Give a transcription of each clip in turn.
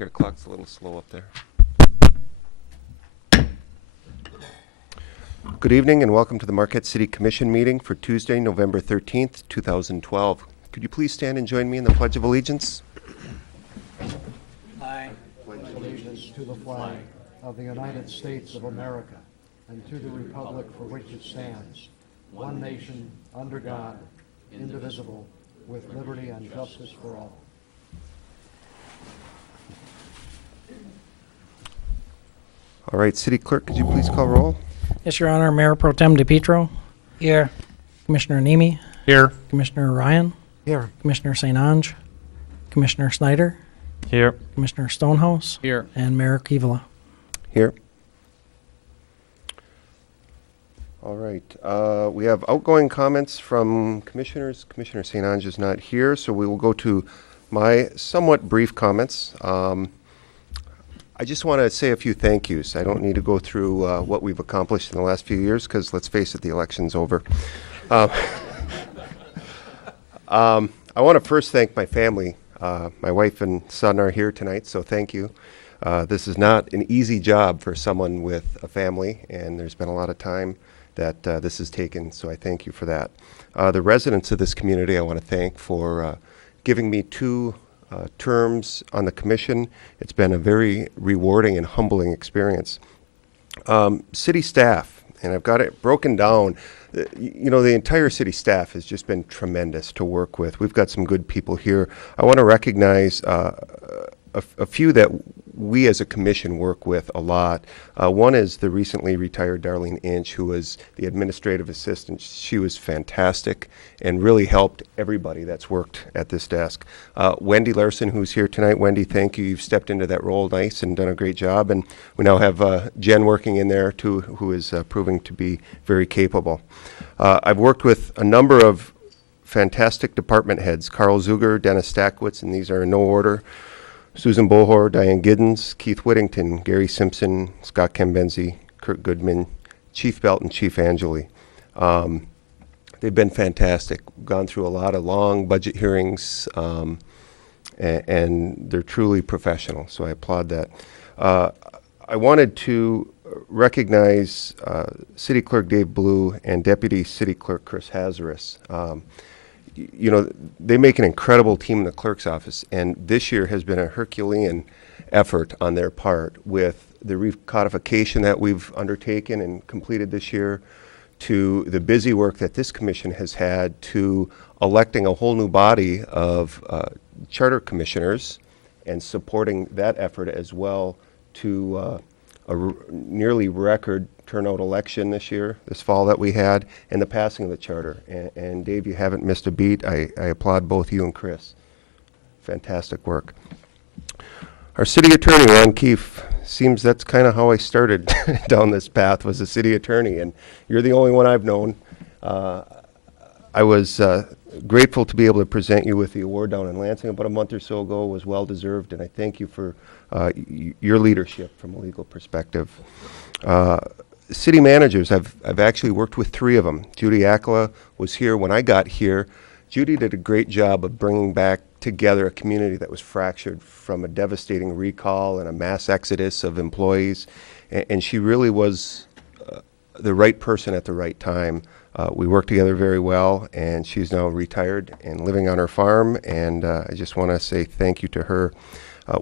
think our clock's a little slow up there. Good evening and welcome to the Marquette City Commission meeting for Tuesday, November 13th, 2012. Could you please stand and join me in the Pledge of Allegiance? I pledge allegiance to the flag of the United States of America and to the republic for which it stands, one nation, under God, indivisible, with liberty and justice for all. All right, City Clerk, could you please call roll? Yes, Your Honor. Mayor Pro Tem DePietro. Here. Commissioner Nemi. Here. Commissioner Ryan. Here. Commissioner St. Ange. Commissioner Snyder. Here. Commissioner Stonehouse. Here. And Mayor Kivala. Here. All right, we have outgoing comments from commissioners. Commissioner St. Ange is not here, so we will go to my somewhat brief comments. I just want to say a few thank yous. I don't need to go through what we've accomplished in the last few years because, let's face it, the election's over. I want to first thank my family. My wife and son are here tonight, so thank you. This is not an easy job for someone with a family, and there's been a lot of time that this has taken, so I thank you for that. The residents of this community I want to thank for giving me 2 terms on the commission. It's been a very rewarding and humbling experience. City staff, and I've got it broken down. You know, the entire city staff has just been tremendous to work with. We've got some good people here. I want to recognize a few that we as a commission work with a lot. One is the recently retired Darlene Inch, who was the administrative assistant. She was fantastic and really helped everybody that's worked at this desk. Wendy Larson, who's here tonight. Wendy, thank you. You've stepped into that role nice and done a great job. And we now have Jen working in there too, who is proving to be very capable. I've worked with a number of fantastic department heads, Carl Zuger, Dennis Stackwitz, and these are in no order. Susan Bohor, Diane Giddens, Keith Whittington, Gary Simpson, Scott Cambenzi, Kurt Goodman, Chief Belt, and Chief Angeli. They've been fantastic. Gone through a lot of long budget hearings, and they're truly professional, so I applaud that. I wanted to recognize City Clerk Dave Blue and Deputy City Clerk Chris Hazaris. You know, they make an incredible team in the clerk's office, and this year has been a Herculean effort on their part with the recodification that we've undertaken and completed this year, to the busy work that this commission has had, to electing a whole new body of charter commissioners and supporting that effort, as well to a nearly record turnout election this fall that we had, and the passing of the charter. And Dave, you haven't missed a beat. I applaud both you and Chris. Fantastic work. Our city attorney, Ron Keefe, seems that's kind of how I started down this path, was a city attorney, and you're the only one I've known. I was grateful to be able to present you with the award down in Lansing about a month or so ago. It was well deserved, and I thank you for your leadership from a legal perspective. City managers, I've actually worked with 3 of them. Judy Akala was here when I got here. Judy did a great job of bringing back together a community that was fractured from a devastating recall and a mass exodus of employees, and she really was the right person at the right time. We worked together very well, and she's now retired and living on her farm, and I just want to say thank you to her.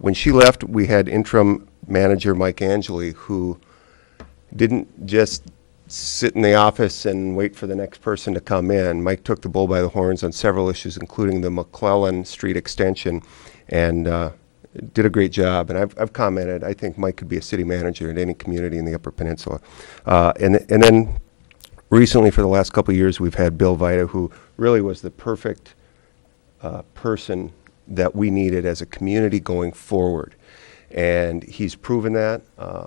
When she left, we had interim manager Mike Angeli, who didn't just sit in the office and wait for the next person to come in. Mike took the bull by the horns on several issues, including the McClellan Street extension, and did a great job. And I've commented, I think Mike could be a city manager in any community in the Upper Peninsula. And then recently, for the last couple of years, we've had Bill Vita, who really was the perfect person that we needed as a community going forward. And he's proven that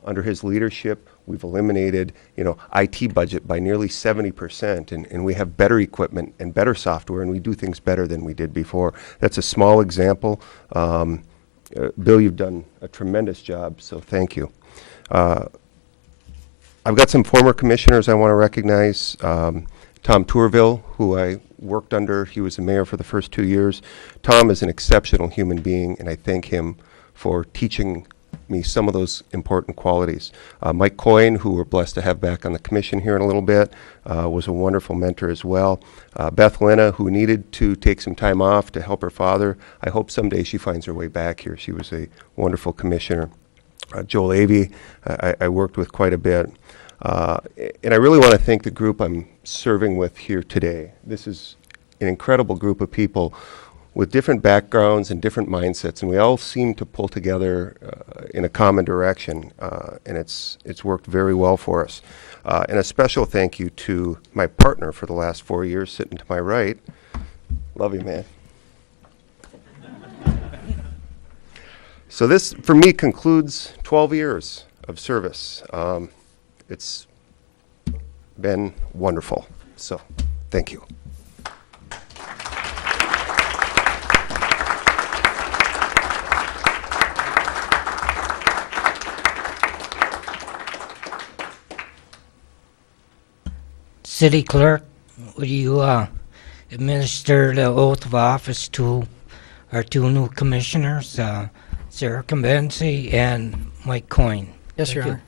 under his leadership. We've eliminated, IT budget by nearly 70%, and we have better equipment and better software, and we do things better than we did before. That's a small example. Bill, you've done a tremendous job, so thank you. I've got some former commissioners I want to recognize. Tom Tourville, who I worked under, he was the mayor for the first 2 years. Tom is an exceptional human being, and I thank him for teaching me some of those important qualities. Mike Coyne, who we're blessed to have back on the commission here in a little bit, was a wonderful mentor as well. Beth Lena, who needed to take some time off to help her father. I hope someday she finds her way back here. She was a wonderful commissioner. Joel Avey, I worked with quite a bit. And I really want to thank the group I'm serving with here today. This is an incredible group of people with different backgrounds and different mindsets, and we all seem to pull together in a common direction, and it's worked very well for us. And a special thank you to my partner for the last 4 years, sitting to my right. Love you, man. So this, for me, concludes 12 years of service. It's been wonderful. So, thank you. City Clerk, would you administer the oath of office to our two new commissioners, Sarah Convency and Mike Coyne? Yes, Your Thank you. Honor.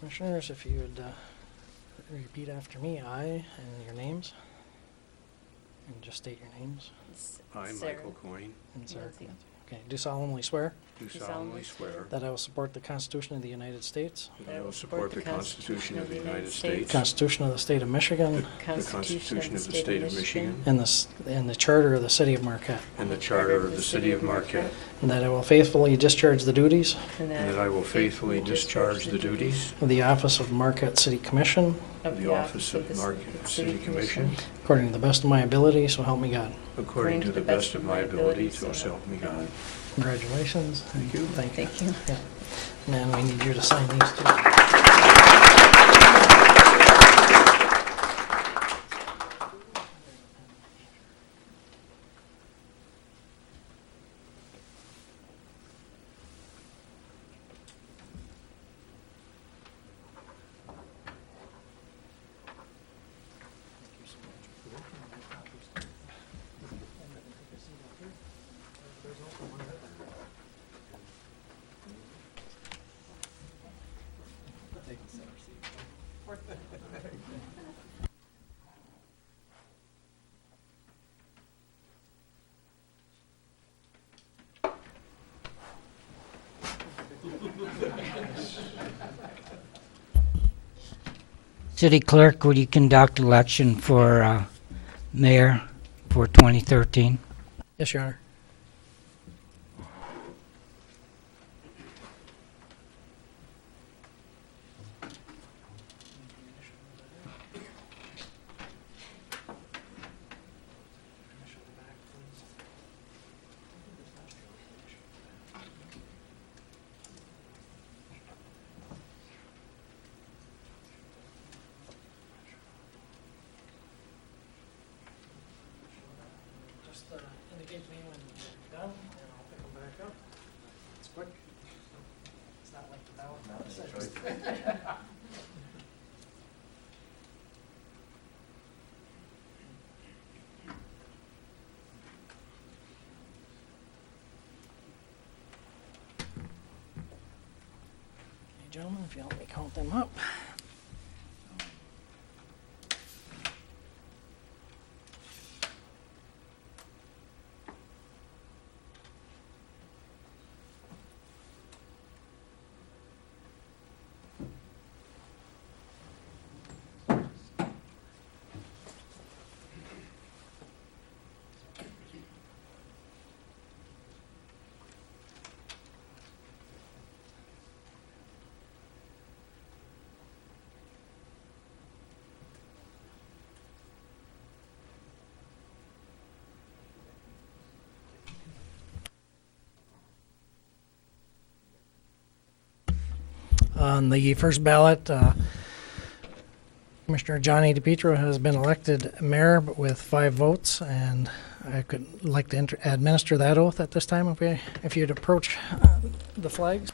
Commissioners, if you would repeat after me, I, and your names, and just state your names. I, Sarah. Michael Coyne, And Sarah. Nancy. Okay, do solemnly swear do Do solemnly solemnly swear that I will support the Constitution of the United States, that I will support the Constitution of the United the States, Constitution of the State of Michigan, the Constitution of the State of Michigan, and the Charter of the City of Marquette, and the Charter of the City of Marquette, and that I will faithfully discharge the duties And and that I will faithfully discharge the duties of the office of Marquette City Commission of the office of Marquette City Commission according to the best of my ability, so help me God. according to the best of my ability, so help me God. Congratulations. Thank you. Thank you. Thank you. Yeah. And then we need you to sign these two. City Clerk, would you conduct election for mayor for 2013? Yes, Your Honor. Just indicate to me when you're done, and I'll pick them back up. It's quick. It's not like the ballot process. Okay, gentlemen, if you help me count them up. On the first ballot, Commissioner Johnny DePietro has been elected mayor with 5 votes, and I could like to administer that oath at this time if you'd approach the flags.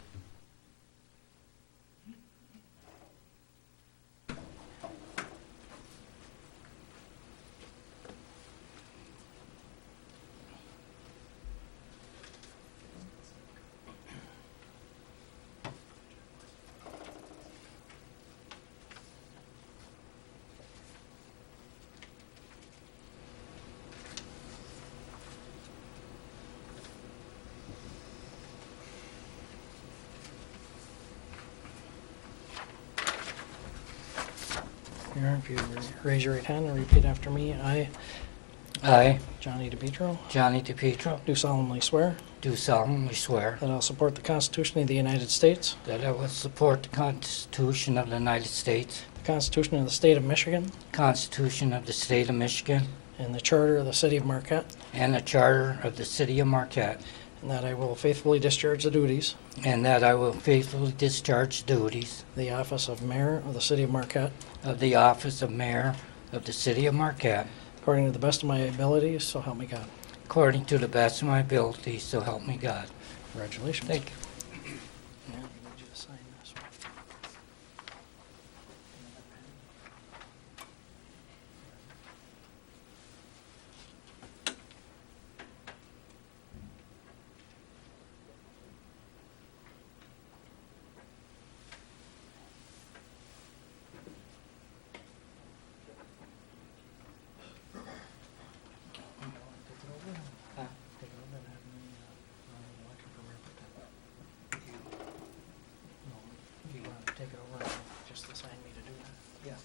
Here, if you raise your right hand and repeat after me, I, Johnny DePietro, Johnny DePietro, do solemnly swear do solemnly swear that I'll support the Constitution of the United States, that I will support the Constitution of the United States, the Constitution of the State of Michigan, Constitution of the State of Michigan, and the Charter of the City of Marquette, and the Charter of the City of Marquette, and that I will faithfully discharge the duties and that I will faithfully discharge the duties of the office of Mayor of the City of Marquette of the office of Mayor of the City of Marquette according to the best of my abilities, so help me God. according to the best of my ability, so help me God. Congratulations. Thank you. Yeah, we need you to sign this one. Take it over and have me run an election for mayor pro tem. No, you want to take it over and just assign me to do that? Yeah.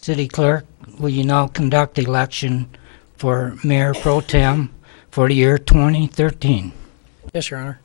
City Clerk, will you now conduct the election for Mayor Pro Tem for the year 2013? Yes, Your Honor.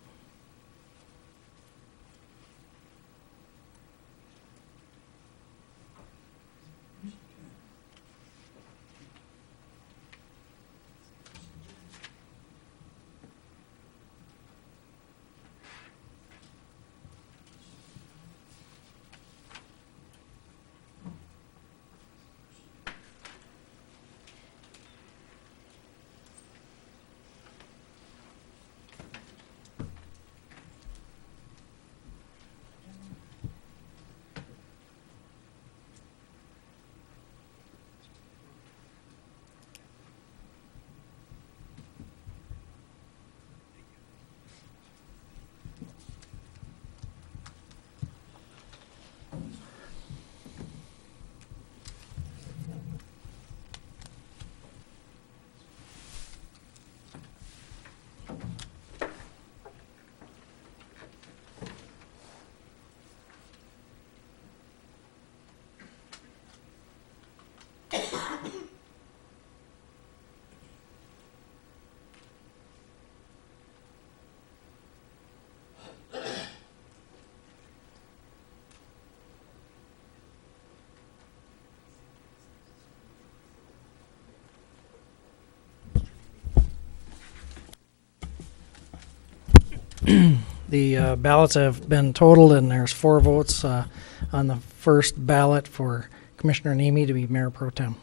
The ballots have been totaled, and there's 4 votes on the first ballot for Commissioner Nemi to be Mayor Pro Tem.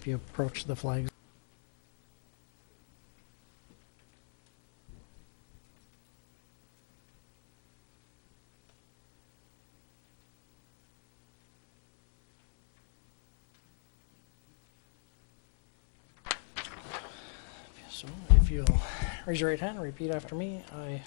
If you approach the flags. So if you'll raise your right hand and repeat after me, I,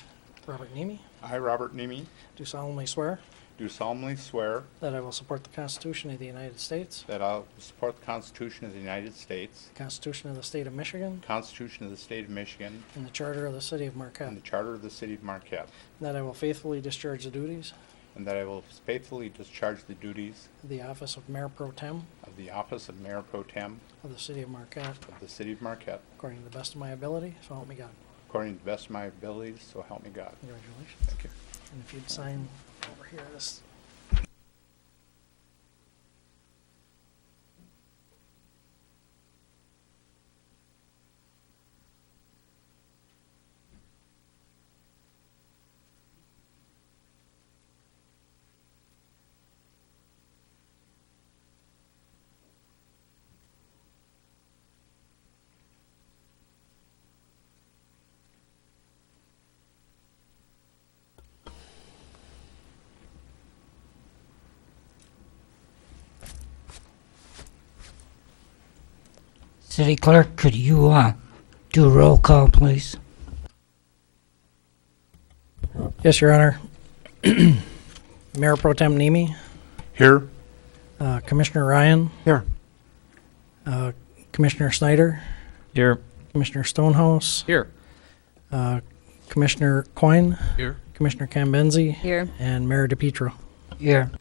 Robert Nemi, I, Robert Nemi, do solemnly swear do solemnly swear that I will support the Constitution of the United States, that I will support the Constitution of the United States, the Constitution of the State of Michigan, the Constitution of the State of Michigan, and the Charter of the City of Marquette, and the Charter of the City of Marquette, and that I will faithfully discharge the duties and that I will faithfully discharge the duties of the office of Mayor Pro Tem of the office of Mayor Pro Tem of the City of Marquette of the City of Marquette according to the best of my ability, so help me God. according to the best of my abilities, so help me God. Congratulations. Thank you. And if you'd sign over here, this. City Clerk, could you do a roll call, please? Yes, Your Honor. Mayor Pro Tem Nemi, Here. Commissioner Ryan, Here. Commissioner Snyder, Here. Commissioner Stonehouse, Here. Commissioner Coyne, Here. Commissioner Cambenzi, Here. and Mayor DePietro. Here.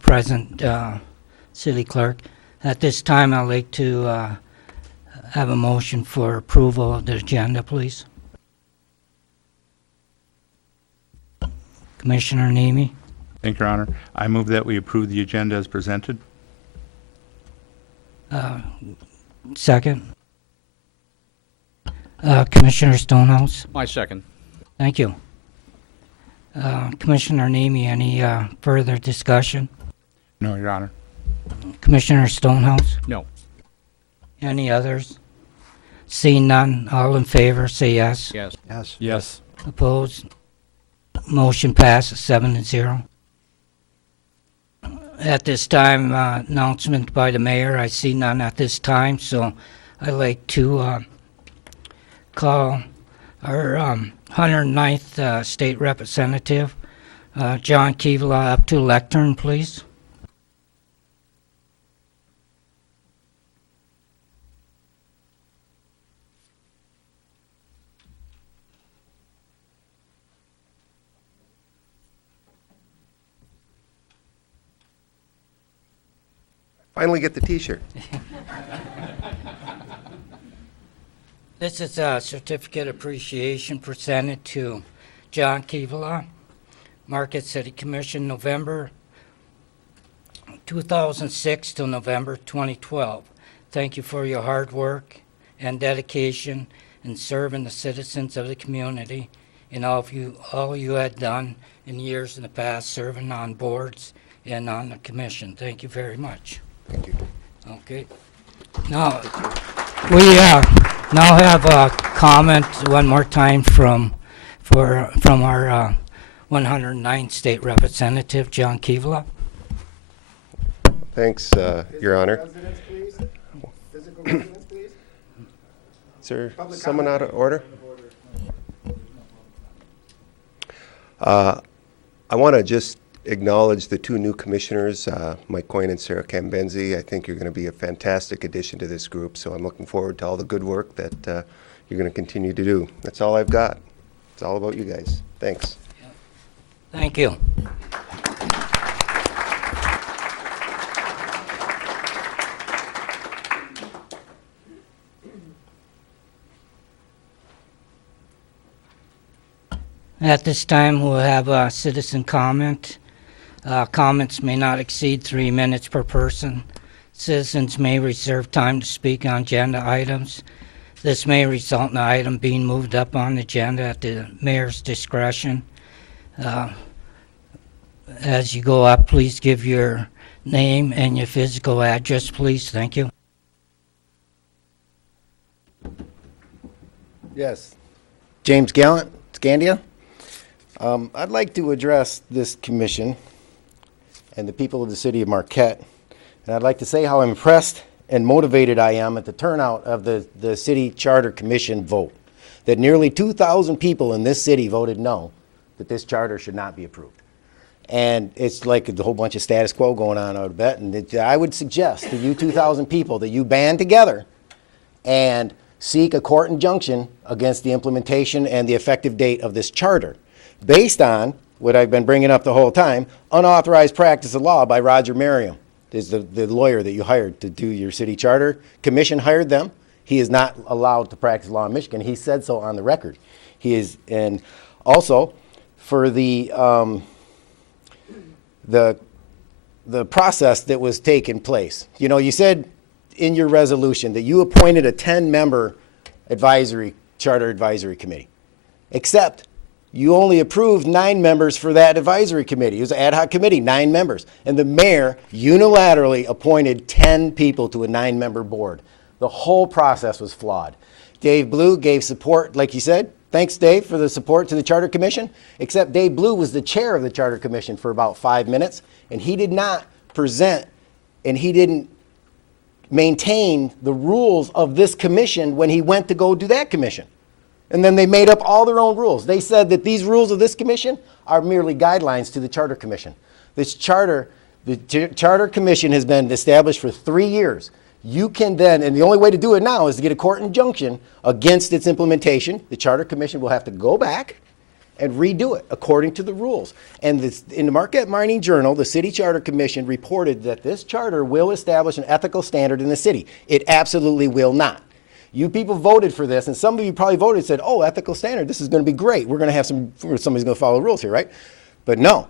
Present, City Clerk. At this time, I'd like to have a motion for approval of the agenda, please. Commissioner Nemi, Thank you, Your Honor. I move that we approve the agenda as presented. second. Commissioner Stonehouse, My second. thank you. Commissioner Nemi, any further discussion? No, Your Honor. Commissioner Stonehouse, No. any others? Seeing none, all in favor, say yes. Yes. Yes. Yes. Opposed? Motion passes 7-0. At this time, announcement by the mayor. I see none at this time, so I'd like to call our 109th state representative, John Keevala, up to the lectern, please. Finally get the T-shirt. This is a certificate of appreciation presented to John Keevala, Marquette City Commission, November 2006 to November 2012. Thank you for your hard work and dedication in serving the citizens of the community and all you had done in years in the past serving on boards and on the commission. Thank you very much. Thank you. Okay. Now, we now have a comment one more time from our 109th state representative, John Keevala. Thanks, Your Honor. Residents, please. Physical residents, please. Is there someone out of order? I want to just acknowledge the two new commissioners, Mike Coyne and Sarah Cambenzi. I think you're going to be a fantastic addition to this group, so I'm looking forward to all the good work that you're going to continue to do. That's all I've got. It's all about you guys. Thanks. Thank you. At this time, we'll have a citizen comment. Comments may not exceed 3 minutes per person. Citizens may reserve time to speak on agenda items. This may result in the item being moved up on the agenda at the mayor's discretion. As you go up, please give your name and your physical address, please. Thank you. Yes. James Gallant, Scandia. I'd like to address this commission and the people of the city of Marquette. And I'd like to say how impressed and motivated I am at the turnout of the city charter commission vote. That nearly 2,000 people in this city voted no, that this charter should not be approved. And it's like a whole bunch of status quo going on, I would bet. And I would suggest to you 2,000 people that you band together and seek a court injunction against the implementation and the effective date of this charter, based on what I've been bringing up the whole time, unauthorized practice of law by Roger Merriam, is the lawyer that you hired to do your city charter. Commission hired them. He is not allowed to practice law in Michigan. He said so on the record. He is, and also for the process that was taking place. You know, you said in your resolution that you appointed a 10-member charter advisory committee, except you only approved 9 members for that advisory committee. It was an ad hoc committee, 9 members. And the mayor unilaterally appointed 10 people to a 9-member board. The whole process was flawed. Dave Blue gave support, like you said. Thanks, Dave, for the support to the Charter Commission. Except Dave Blue was the chair of the Charter Commission for about 5 minutes, and he did not present and he didn't maintain the rules of this commission when he went to go do that commission. And then they made up all their own rules. They said that these rules of this commission are merely guidelines to the Charter Commission. This charter, the Charter Commission has been established for 3 years. You can then, and the only way to do it now is to get a court injunction against its implementation. The Charter Commission will have to go back and redo it according to the rules. And in the Marquette Mining Journal, the City Charter Commission reported that this charter will establish an ethical standard in the city. It absolutely will not. You people voted for this, and some of you probably voted and said, oh, ethical standard, this is going to be great. We're going to have somebody's going to follow the rules here, right? But no,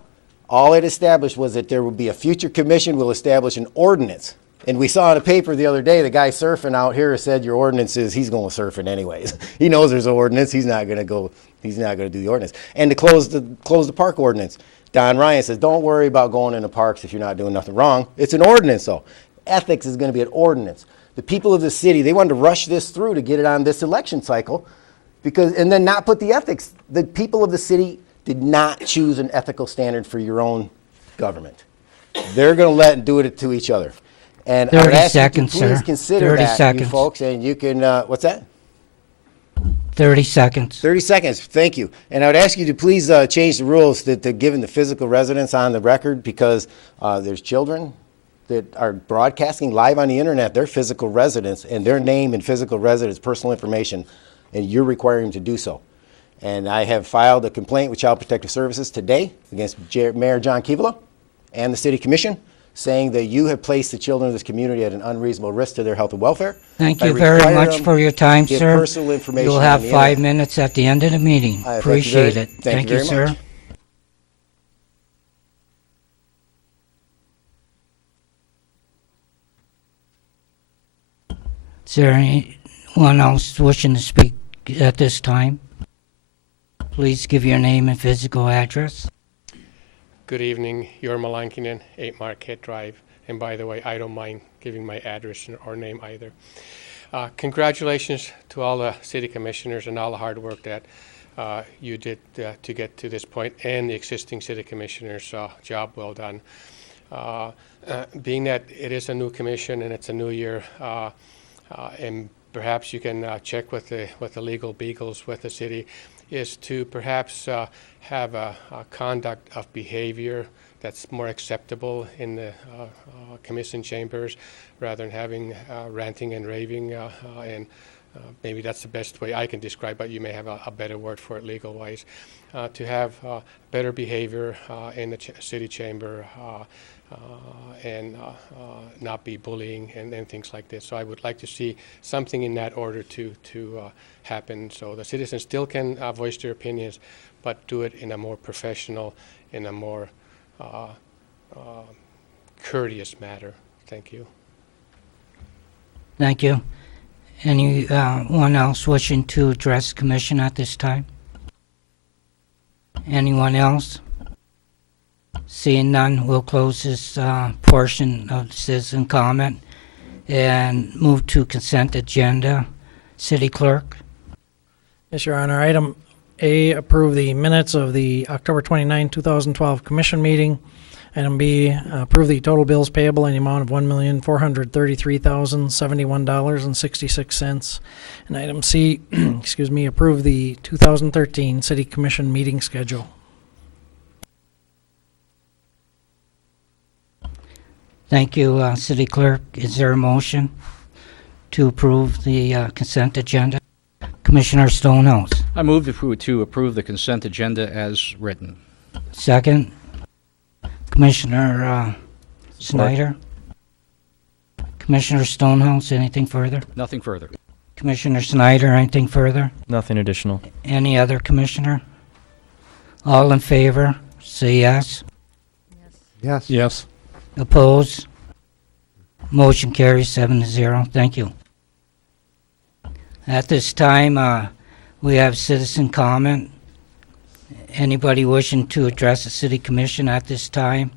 all it established was that there will be a future commission will establish an ordinance. And we saw in a paper the other day, the guy surfing out here said your ordinance is, he's going to surf it anyways. He knows there's an ordinance. He's not going to do the ordinance. And to close the park ordinance, Don Ryan says, don't worry about going into parks if you're not doing nothing wrong. It's an ordinance, though. Ethics is going to be an ordinance. The people of the city, they wanted to rush this through to get it on this election cycle, and then not put the ethics. The people of the city did not choose an ethical standard for your own government. They're going to let do it to each other. And I would 30 ask seconds, you to please sir. consider 30 that, seconds. you folks, and you can, what's that? 30 seconds. 30 seconds, thank you. And I would ask you to please change the rules to given the physical residence on the record, because there's children that are broadcasting live on the internet, their physical residence and their name and physical residence, personal information, and you're requiring them to do so. And I have filed a complaint with Child Protective Services today against Mayor John Kivala and the City Commission, saying that you have placed the children of this community at an unreasonable risk to their health and welfare. Thank by you very requiring much them for your time, to give sir. personal information You'll on have the 5 internet. minutes at the end of the meeting. Thank you Appreciate very- it. thank you very sir. much. Is there anyone else wishing to speak at this time? Please give your name and physical address. Good evening, Jorma Lankinen, 8 Marquette Drive. And by the way, I don't mind giving my address or name either. Congratulations to all the city commissioners and all the hard work that you did to get to this point, and the existing city commissioners. Job well done. Being that it is a new commission and it's a new year, and perhaps you can check with the legal beagles with the city, is to perhaps have a conduct of behavior that's more acceptable in the commission chambers, rather than having ranting and raving, and maybe that's the best way I can describe, but you may have a better word for it legal-wise. To have better behavior in the city chamber, and not be bullying and things like this. So I would like to see something in that order to happen, so the citizens still can voice their opinions, but do it in a more professional, in a more courteous manner. Thank you. Thank you. Anyone else wishing to address the commission at this time? Anyone else? Seeing none, we'll close this portion of citizen comment and move to consent agenda. City Clerk. Yes, Your Honor. Item A, approve the minutes of the October 29, 2012 Commission meeting. Item B, approve the total bills payable in the amount of $1,433,071.66. And item C, excuse me, approve the 2013 City Commission meeting schedule. Thank you, City Clerk. Is there a motion? to approve the consent agenda? Commissioner Stonehouse. I move to approve the consent agenda as written. Second. Commissioner Snyder. Commissioner Stonehouse, anything further? Nothing further. Commissioner Snyder, anything further? Nothing additional. Any other commissioner? All in favor, say yes. Yes. Yes. Opposed? Motion carries 7-0. Thank you. At this time, we have citizen comment. Anybody wishing to address the city commission at this time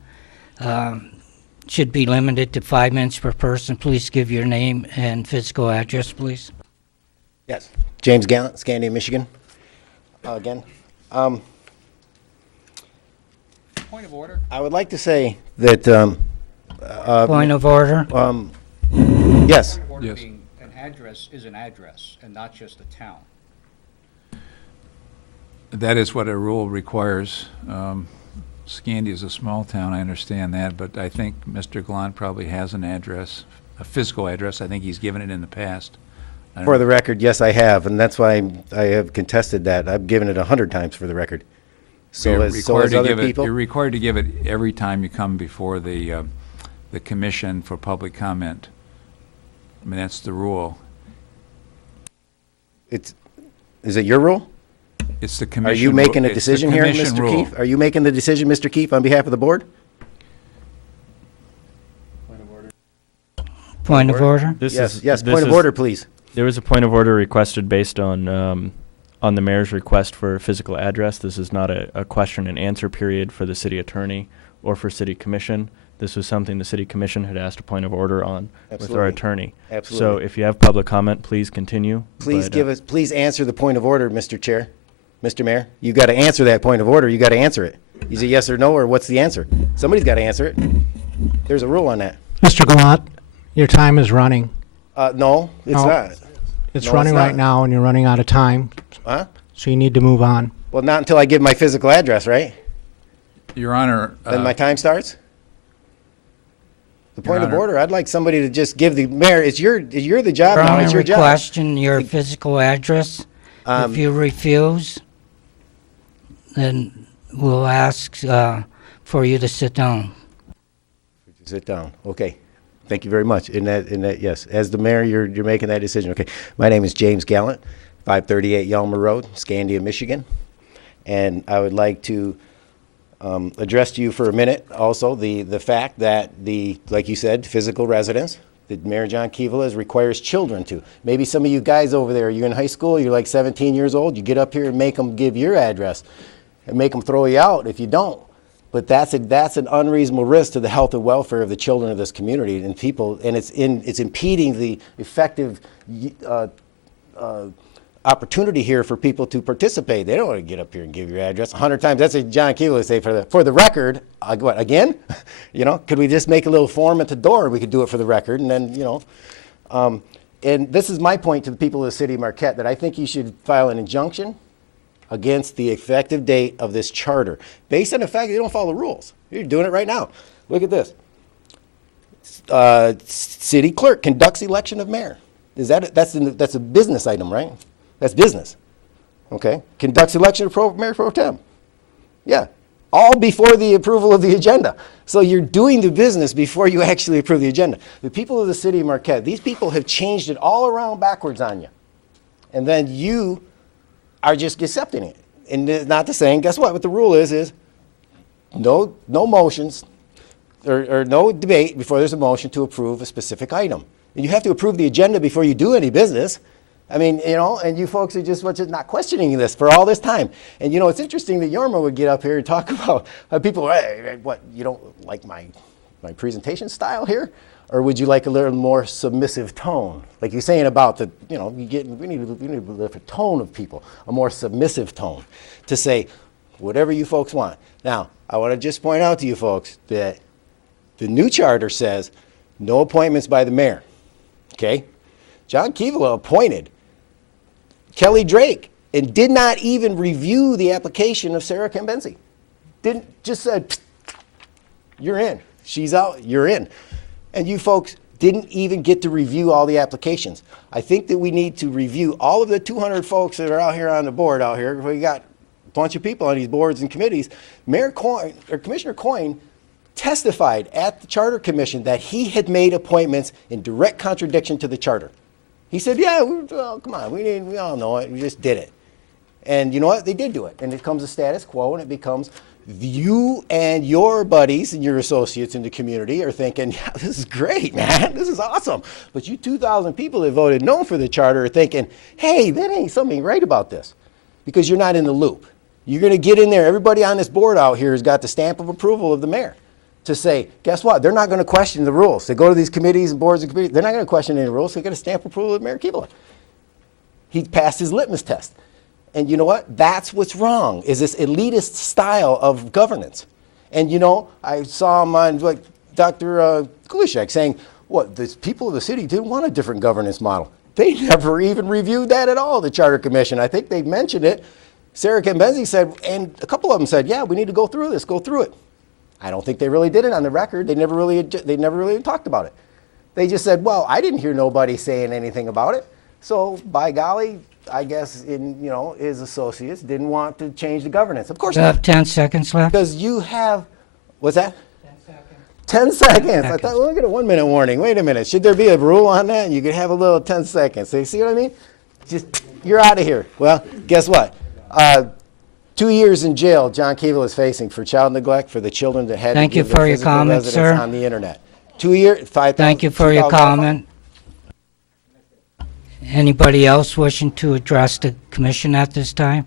should be limited to 5 minutes per person. Please give your name and physical address, please. Yes. James Gallant, Scandia, Michigan. Again. Point of order. I would like to say that, Point of order. yes. Point of order Yes. being an address is an address and not just a town. That is what a rule requires. Scandia is a small town, I understand that, but I think Mr. Gallant probably has an address, a physical address. I think he's given it in the past. I don't For the record, yes, I have, and that's why I have contested that. I've given it 100 times for the record. So You're as required to other give it- people. You're required to give it every time you come before the commission for public comment. I mean, that's the rule. Is it your rule? It's the Are commission. you making a it's the decision here, commission Mr. rule. Keefe? Are you making the decision, Mr. Keefe, on behalf of the board? Point of order. Yes, point of order, please. There was a point of order requested based on the mayor's request for a physical address. This is not a question and answer period for the city attorney or for city commission. This was something the city commission had asked a point of order on with our Absolutely. attorney. Absolutely. So if you have public comment, please continue. Please but, please answer the point of order, Mr. Chair. Mr. Mayor, you got to answer that point of order. You got to answer it. Is it yes or no, or what's the answer? Somebody's got to answer it. There's a rule on that. Mr. Gallant, your time is running. No, it's No. not. It's No, running it's right not. now, and you're running out of time, Huh? so you need to move on. Well, not until I give my physical address, right? Your Honor. Then my time starts? The Your point of Honor. order, I'd like somebody to just give the mayor, you're the job now, it's your job. Question your physical address. If you refuse, then we'll ask for you to sit down. Sit down. Okay. Thank you very much. In that, yes. As the mayor, you're making that decision. Okay. My name is James Gallant, 538 Yelmer Road, Scandia, Michigan. And I would like to address to you for a minute also the fact that like you said, physical residence, that Mayor John Keevala requires children to. Maybe some of you guys over there, you're in high school, you're like 17 years old, you get up here and make them give your address and make them throw you out if you don't. But that's an unreasonable risk to the health and welfare of the children of this community and people, and it's impeding the effective opportunity here for people to participate. They don't want to get up here and give your address 100 times. That's what John Keevala would say for the record. What again? You know, could we just make a little form at the door and we could do it for the record, and then and this is my point to the people of the city of Marquette, that I think you should file an injunction against the effective date of this charter, based on the fact that you don't follow the rules. You're doing it right now. Look at this. City clerk conducts election of mayor. That's a business item, right? That's business. Okay. Conducts election of mayor pro tem. Yeah. All before the approval of the agenda. So you're doing the business before you actually approve the agenda. The people of the city of Marquette, these people have changed it all around backwards on you. And then you are just accepting it. And it's not the saying, guess what the rule is no motions or no debate before there's a motion to approve a specific item. And you have to approve the agenda before you do any business. I mean, and you folks are just not questioning this for all this time. And it's interesting that Yorma would get up here and talk about how people, hey, what, you don't like my presentation style here? Or would you like a little more submissive tone? Like you're saying about we need a different tone of people, a more submissive tone to say whatever you folks want. Now, I want to just point out to you folks that the new charter says no appointments by the mayor, okay? John Keevala appointed Kelly Drake and did not even review the application of Sarah Cambenzi. Just said, you're in. She's out, you're in. And you folks didn't even get to review all the applications. I think that we need to review all of the 200 folks that are out here on the board out here. We got a bunch of people on these boards and committees. Commissioner Coyne testified at the Charter Commission that he had made appointments in direct contradiction to the charter. He said, yeah, come on, we all know it, we just did it. And you know what, they did do it. And it becomes a status quo, and it becomes you and your buddies and your associates in the community are thinking, yeah, this is great, man, this is awesome. But you 2,000 people that voted no for the charter are thinking, hey, that ain't something right about this, because you're not in the loop. You're gonna get in there, everybody on this board out here has got the stamp of approval of the mayor to say, guess what, they're not gonna question the rules. They go to these committees and boards and committees, they're not gonna question any rules, so they got a stamp of approval of Mayor Keebler. He passed his litmus test. And you know what? That's what's wrong, is this elitist style of governance. And you know, I saw him on like Dr. Kulishek saying, what, the people of the city didn't want a different governance model. They never even reviewed that at all, the Charter Commission. I think they mentioned it. Sarah Kembenzi said, and a couple of them said, yeah, we need to go through this, go through it. I don't think they really did it on the record. They never really talked about it. They just said, well, I didn't hear nobody saying anything about it. So by golly, I guess his associates didn't want to change the governance. Of course You have not. 10 seconds left. Because you have, what's that? 10 seconds. I thought, well, look at a 1 minute warning. Wait a minute. Should there be a rule on that? You could have a little 10 seconds. So you see what I mean? Just, you're out of here. Well, guess what? 2 years in jail John Keeble is facing for child neglect for the children that had Thank to you give their for your physical comment, residence sir. on the internet. 2 years, 5,000. Thank you for your comment. Anybody else wishing to address the commission at this time?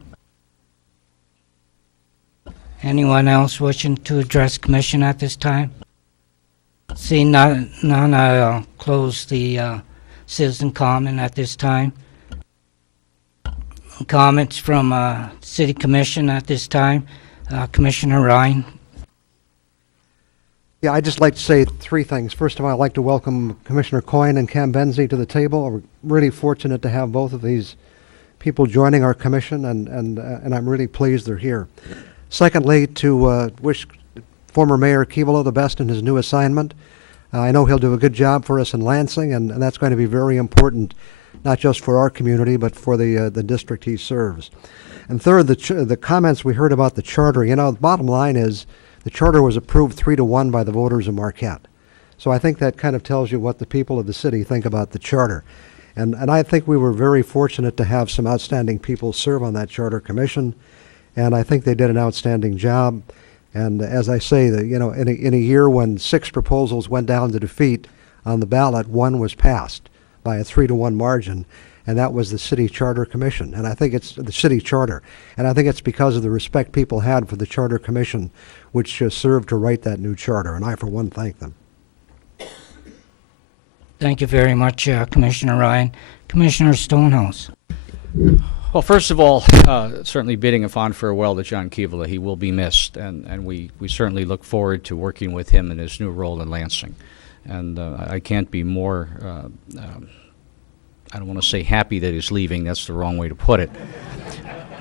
Anyone else wishing to address commission at this time? Seeing none, I'll close the citizen comment at this time. Comments from city commission at this time. Commissioner Ryan. Yeah, I'd just like to say three things. First of all, I'd like to welcome Commissioner Coyne and Cam Benzie to the table. We're really fortunate to have both of these people joining our commission, and I'm really pleased they're here. Secondly, to wish former Mayor Keeble the best in his new assignment. I know he'll do a good job for us in Lansing, and that's going to be very important, not just for our community, but for the district he serves. And third, the comments we heard about the charter. You know, the bottom line is, the charter was approved 3-1 by the voters of Marquette. So I think that kind of tells you what the people of the city think about the charter. And I think we were very fortunate to have some outstanding people serve on that charter commission, and I think they did an outstanding job. And as I say, in a year when 6 proposals went down to defeat on the ballot, 1 was passed by a 3-1 margin, and that was the City Charter Commission. And I think it's the City Charter. And I think it's because of the respect people had for the Charter Commission, which served to write that new charter. And I, for one, thank them. Thank you very much, Commissioner Ryan. Commissioner Stonehouse. Well, first of all, certainly bidding a fond farewell to John Keeble. He will be missed, and we certainly look forward to working with him in his new role in Lansing. And I can't be more, I don't want to say happy that he's leaving, that's the wrong way to put it,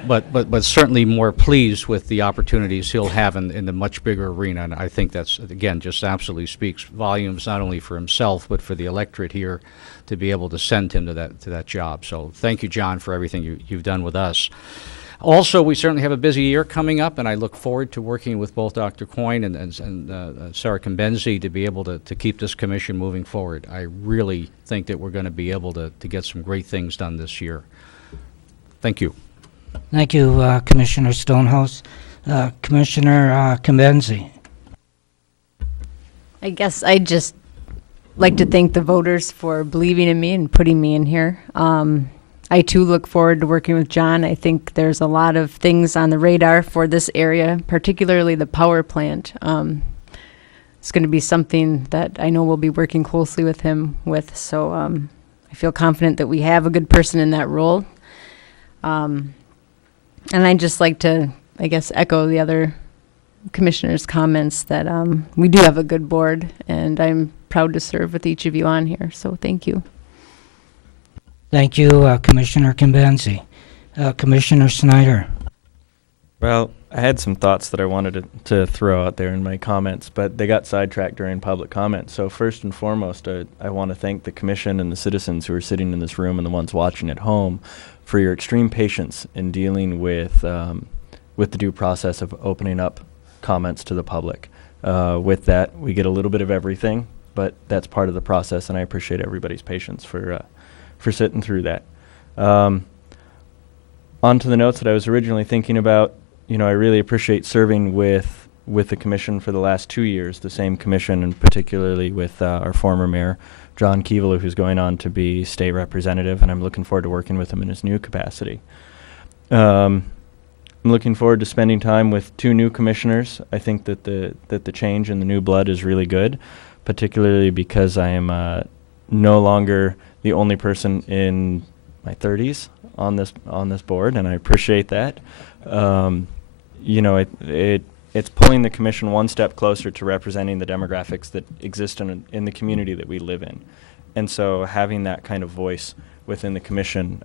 but certainly more pleased with the opportunities he'll have in the much bigger arena. And I think that's, again, just absolutely speaks volumes, not only for himself, but for the electorate here, to be able to send him to that job. So thank you, John, for everything you've done with us. Also, we certainly have a busy year coming up, and I look forward to working with both Dr. Coyne and Sarah Kembenzi to be able to keep this commission moving forward. I really think that we're going to be able to get some great things done this year. Thank you. Thank you, Commissioner Stonehouse. Commissioner Kembenzi. I guess I'd just like to thank the voters for believing in me and putting me in here. I too look forward to working with John. I think there's a lot of things on the radar for this area, particularly the power plant. It's going to be something that I know we'll be working closely with him with. So I feel confident that we have a good person in that role. And I'd just like to, I guess, echo the other commissioners' comments that we do have a good board, and I'm proud to serve with each of you on here. So thank you. Thank you, Commissioner Kembenzi. Commissioner Snyder. Well, I had some thoughts that I wanted to throw out there in my comments, but they got sidetracked during public comment. So first and foremost, I want to thank the commission and the citizens who are sitting in this room and the ones watching at home for your extreme patience in dealing with the due process of opening up comments to the public. With that, we get a little bit of everything, but that's part of the process, and I appreciate everybody's patience for sitting through that. On to the notes that I was originally thinking about. You know, I really appreciate serving with the commission for the last 2 years, the same commission, and particularly with our former mayor, John Keevalu, who's going on to be state representative, and I'm looking forward to working with him in his new capacity. I'm looking forward to spending time with 2 new commissioners. I think that the change in the new blood is really good, particularly because I am no longer the only person in my 30s on this board, and I appreciate that. You know, it's pulling the commission one step closer to representing the demographics that exist in the community that we live in. And so having that kind of voice within the commission,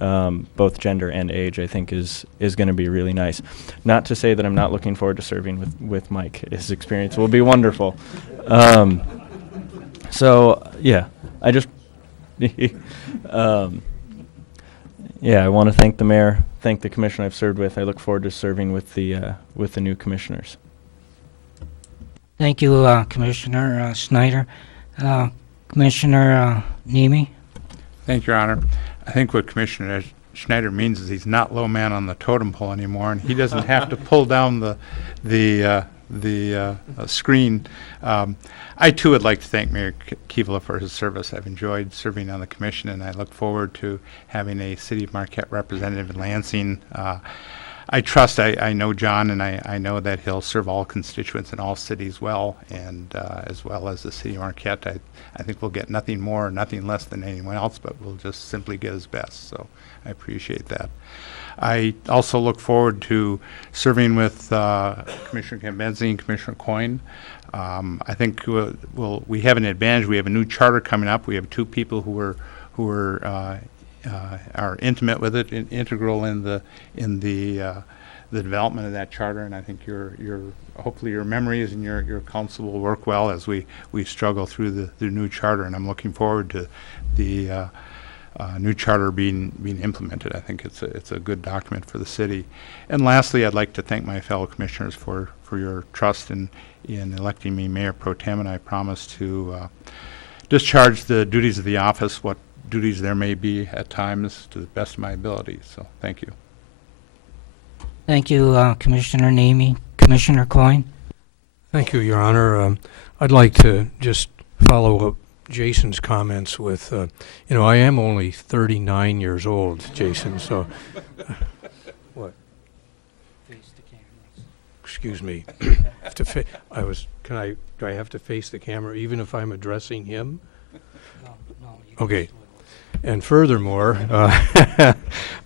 both gender and age, I think is going to be really nice. Not to say that I'm not looking forward to serving with Mike. His experience will be wonderful. So, yeah, I just... yeah, I want to thank the mayor, thank the commission I've served with. I look forward to serving with the new commissioners. Thank you, Commissioner Snyder. Commissioner Nemi? Thank you, Your Honor. I think what Commissioner Schneider means is he's not low man on the totem pole anymore, and he doesn't have to pull down the screen. I too would like to thank Mayor Keevalu for his service. I've enjoyed serving on the commission, and I look forward to having a City of Marquette representative in Lansing. I know John, and I know that he'll serve all constituents in all cities well, and as well as the City of Marquette. I think we'll get nothing more, nothing less than anyone else, but we'll just simply get his best. So I appreciate that. I also look forward to serving with Commissioner Gambenzi and Commissioner Coyne. I think we have an advantage. We have a new charter coming up. We have 2 people who are intimate with it, integral in the development of that charter. And I think hopefully your memories and your council will work well as we struggle through the new charter. And I'm looking forward to the new charter being implemented. I think it's a good document for the city. And lastly, I'd like to thank my fellow commissioners for your trust in electing me Mayor Pro Tem, and I promise to discharge the duties of the office, what duties there may be at times, to the best of my ability. So thank you. Thank you, Commissioner Nemi. Commissioner Coyne? Thank you, Your Honor. I'd like to just follow up Jason's comments with, I am only 39 years old, Jason, so... What? Face the cameras. Excuse me. Do I have to face the camera even if I'm addressing him? No. Okay. And furthermore,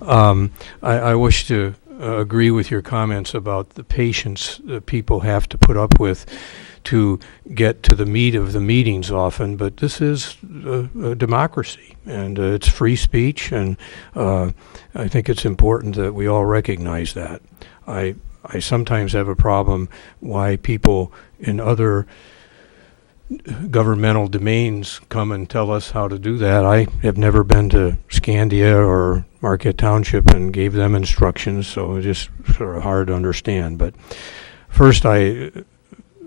I wish to agree with your comments about the patience that people have to put up with to get to the meat of the meetings often, but this is a democracy, and it's free speech, and I think it's important that we all recognize that. I sometimes have a problem why people in other governmental domains come and tell us how to do that. I have never been to Scandia or Marquette Township and gave them instructions, so it's just sort of hard to understand. But first, I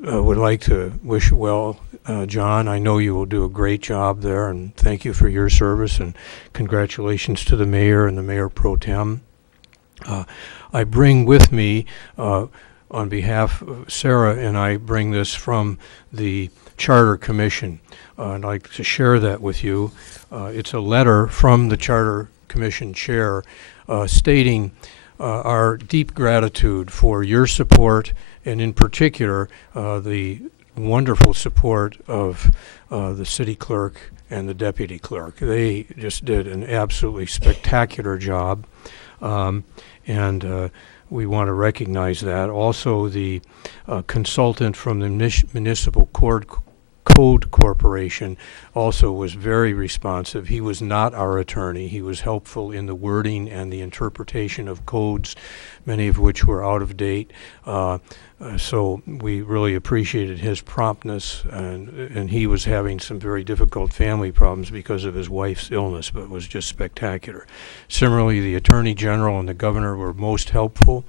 would like to wish well, John. I know you will do a great job there, and thank you for your service, and congratulations to the mayor and the mayor pro tem. I bring with me, on behalf of Sarah, and I bring this from the Charter Commission. I'd like to share that with you. It's a letter from the Charter Commission chair stating our deep gratitude for your support, and in particular the wonderful support of the city clerk and the deputy clerk. They just did an absolutely spectacular job, and we want to recognize that. Also, the consultant from the municipal Code Corporation also was very responsive. He was not our attorney. He was helpful in the wording and the interpretation of codes, many of which were out of date. So we really appreciated his promptness, and he was having some very difficult family problems because of his wife's illness, but it was just spectacular. Similarly, the Attorney General and the Governor were most helpful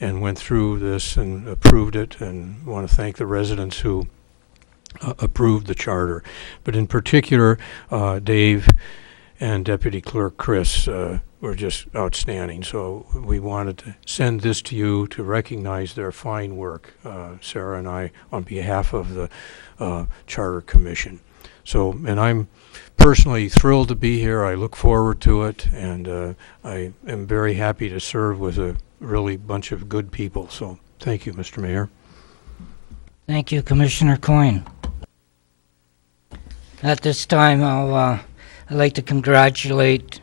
and went through this and approved it, and want to thank the residents who approved the charter. But in particular, Dave and Deputy Clerk Chris were just outstanding. So we wanted to send this to you to recognize their fine work, Sarah and I, on behalf of the Charter Commission. So, and I'm personally thrilled to be here. I look forward to it, and I am very happy to serve with a really bunch of good people. So thank you, Mr. Mayor. Thank you, Commissioner Coyne. At this time, I'd like to congratulate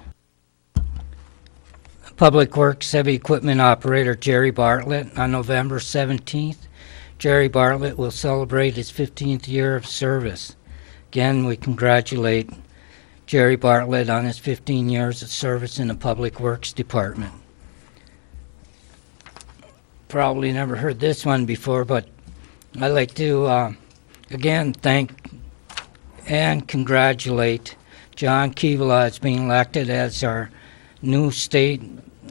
Public Works Heavy Equipment Operator Jerry Bartlett on November 17th. Jerry Bartlett will celebrate his 15th year of service. Again, we congratulate Jerry Bartlett on his 15 years of service in the Public Works Department. Probably never heard this one before, but I'd like to again thank and congratulate John Keevala as being elected as our new state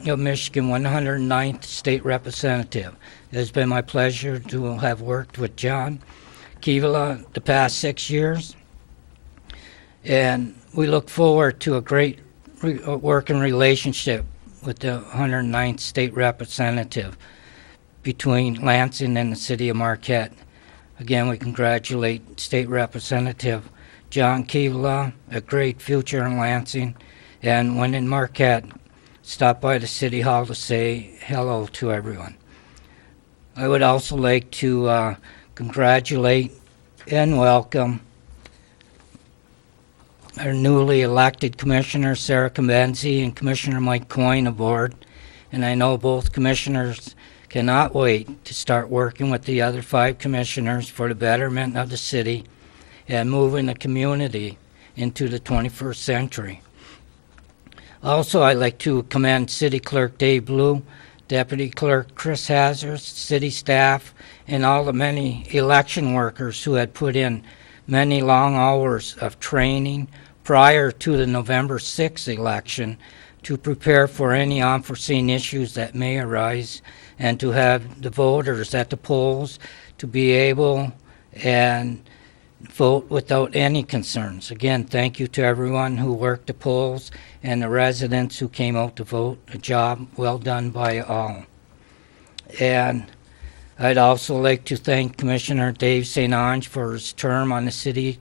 of Michigan 109th state representative. It has been my pleasure to have worked with John Keevala the past 6 years, and we look forward to a great working relationship with the 109th state representative between Lansing and the city of Marquette. Again, we congratulate State Representative John Keevala, a great future in Lansing, and when in Marquette, stop by the City Hall to say hello to everyone. I would also like to congratulate and welcome our newly elected Commissioner Sarah Cambenzi and Commissioner Mike Coyne aboard, and I know both commissioners cannot wait to start working with the other 5 commissioners for the betterment of the city and moving the community into the 21st century. Also, I'd like to commend City Clerk Dave Blue, Deputy Clerk Chris Hazard, city staff, and all the many election workers who had put in many long hours of training prior to the November 6th election to prepare for any unforeseen issues that may arise, and to have the voters at the polls to be able and vote without any concerns. Again, thank you to everyone who worked the polls and the residents who came out to vote. A job well done by all. And I'd also like to thank Commissioner Dave St. Ange for his term on the City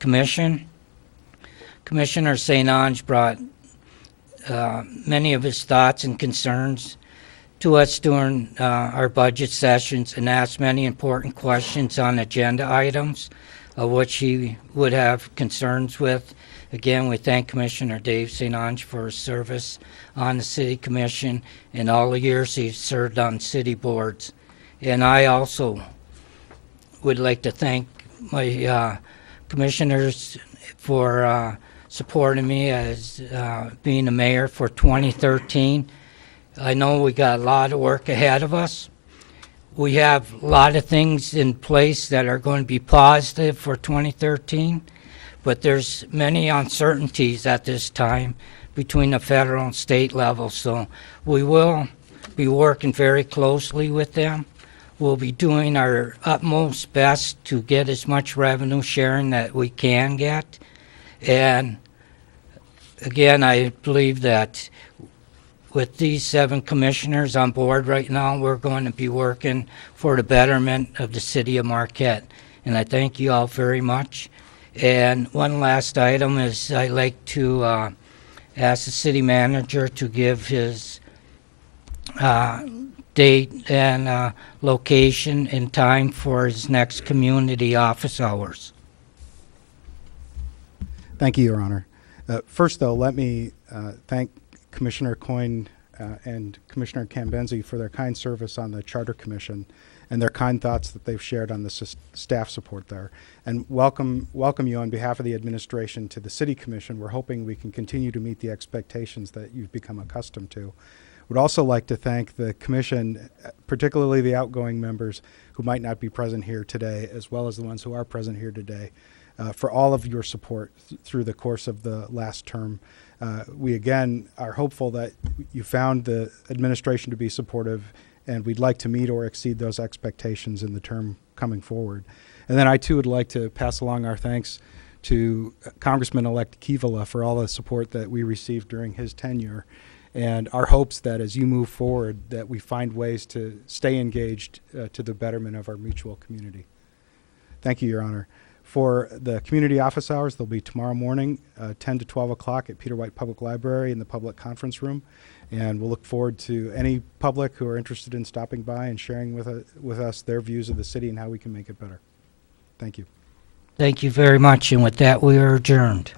Commission. Commissioner St. Ange brought many of his thoughts and concerns to us during our budget sessions and asked many important questions on agenda items of which he would have concerns with. Again, we thank Commissioner Dave St. Ange for his service on the City Commission and all the years he's served on city boards. And I also would like to thank my commissioners for supporting me as being the mayor for 2013. I know we got a lot of work ahead of us. We have a lot of things in place that are going to be positive for 2013, but there's many uncertainties at this time between the federal and state level. So we will be working very closely with them. We'll be doing our utmost best to get as much revenue sharing that we can get. And again, I believe that with these 7 commissioners on board right now, we're going to be working for the betterment of the city of Marquette. And I thank you all very much. And one last item is I'd like to ask the city manager to give his date and location and time for his next community office hours. Thank you, Your Honor. First, though, let me thank Commissioner Coyne and Commissioner Cambenzi for their kind service on the Charter Commission. and their kind thoughts that they've shared on the staff support there. And welcome you on behalf of the administration to the City Commission. We're hoping we can continue to meet the expectations that you've become accustomed to. Would also like to thank the Commission, particularly the outgoing members who might not be present here today, as well as the ones who are present here today, for all of your support through the course of the last term. We again are hopeful that you found the administration to be supportive, and we'd like to meet or exceed those expectations in the term coming forward. And then I too would like to pass along our thanks to Congressman-elect Kivala for all the support that we received during his tenure, and our hopes that as you move forward that we find ways to stay engaged to the betterment of our mutual community. Thank you, Your Honor. For the community office hours, they'll be tomorrow morning, 10 to 12 o'clock at Peter White Public Library in the public conference room. And we'll look forward to any public who are interested in stopping by and sharing with us their views of the city and how we can make it better. Thank you. Thank you very much, and with that, we are adjourned.